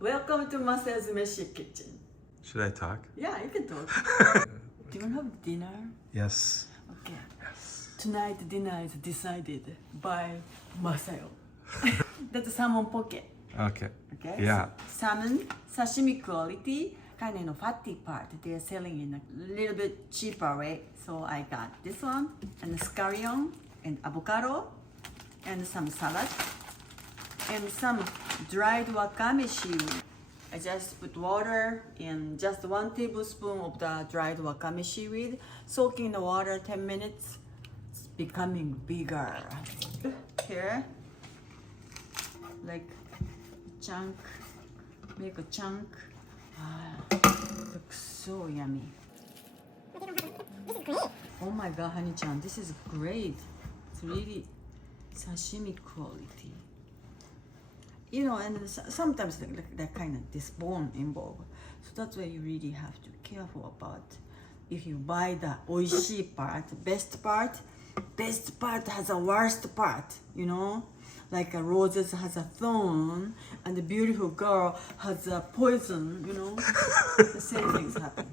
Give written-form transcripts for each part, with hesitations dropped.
Welcome to Masayo's Messy Kitchen. Should I talk? Yeah, you can talk. Do you want to have dinner? Yes. Okay. Yes. Tonight dinner is decided by Masayo. That's salmon poke. Okay. Okay. Yeah. Salmon, sashimi quality, kind of fatty part. They are selling in a little bit cheaper way. So I got this one and scallion and avocado and some salad and some dried wakame seaweed. I just put water in just 1 tablespoon of the dried wakame seaweed, soak in the water 10 minutes. It's becoming bigger. Here, like chunk, make a chunk. Looks so yummy. Oh my god, honey-chan, this is great. It's really sashimi quality. You know, and sometimes that kind of this bone involved. So that's why you really have to be careful about if you buy the oishii part, best part has a worst part, you know? Like a roses has a thorn and the beautiful girl has a poison, you know? The same things happen.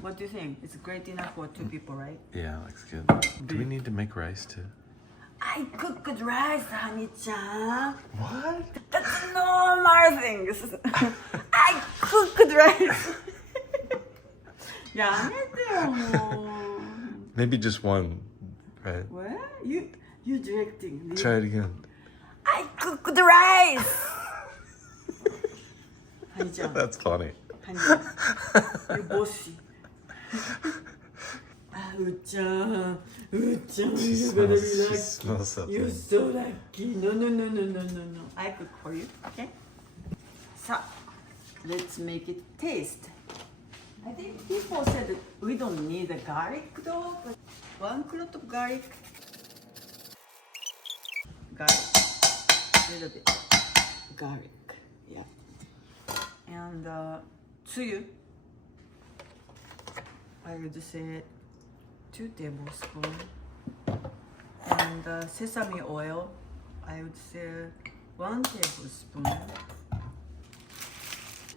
What do you think? It's a great dinner for 2 people, right? Yeah, looks good. Do we need to make rice too? I cooked rice, honey-chan. What? That's normal things. I cooked rice. やめてよもう Maybe just one, right? What? You directing. Try it again. I cooked rice. ハニちゃん。 That's funny. ハニちゃん。You bossy. あ、うっちゃん。She You're gonna be smells lucky. You're something. so lucky. No. I cook for you, okay? So, let's make it taste. I think people said that we don't need the garlic though, but 1 clove of garlic. A little bit. Garlic, yeah. And tsuyu. I would say 2 tablespoons. And sesame oil. I would say 1 tablespoon.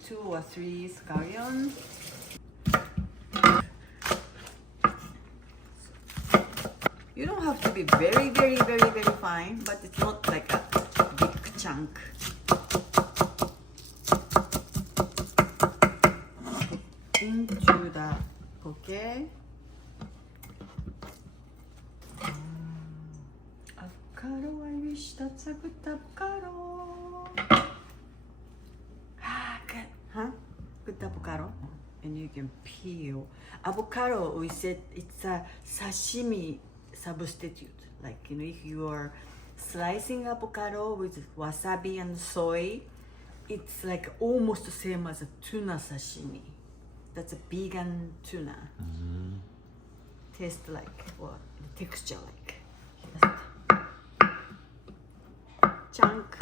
2 or 3 scallions. You don't have to be very fine, but it's not like a big chunk. Into the poke. Avocado, I wish that's a good avocado. Good. Huh? Good avocado. And you can peel. Avocado, we said it's a sashimi substitute. Like, you know, if you are slicing avocado with wasabi and soy, it's like almost the same as a tuna sashimi. That's a vegan tuna. Taste like, or texture like. Chunk.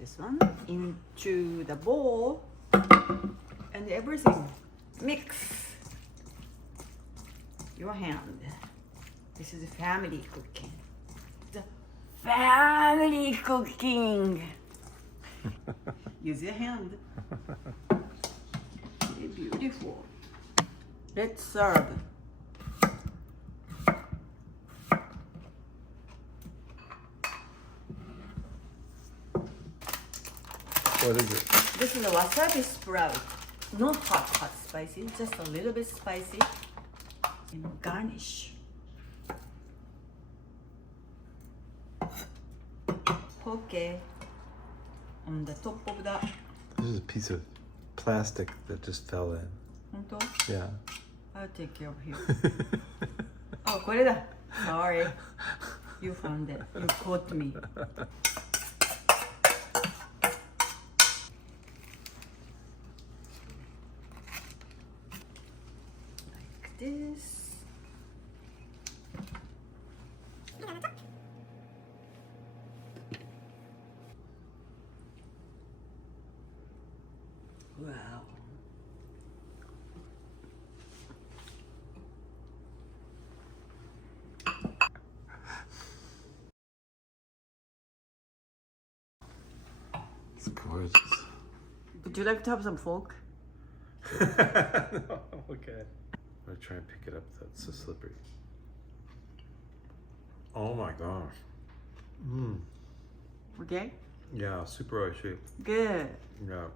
This one into the bowl and everything. Mix. Your hand. This is family cooking. The family cooking. Use your hand. Very beautiful. Let's serve. What is it? This is a wasabi sprout. Not hot spicy, just a little bit spicy. And garnish. Poke on the top of the. This is a piece of plastic that just fell in. 本当? Yeah. I'll take care of you. Oh, これだ. Sorry. You found it. You caught me. Like this. Wow. It's gorgeous. Would you like to have some fork? No, I'm okay. I'm gonna try and pick it up though. It's so slippery. Oh my gosh. Okay. Yeah, super oishi. Good. Yeah.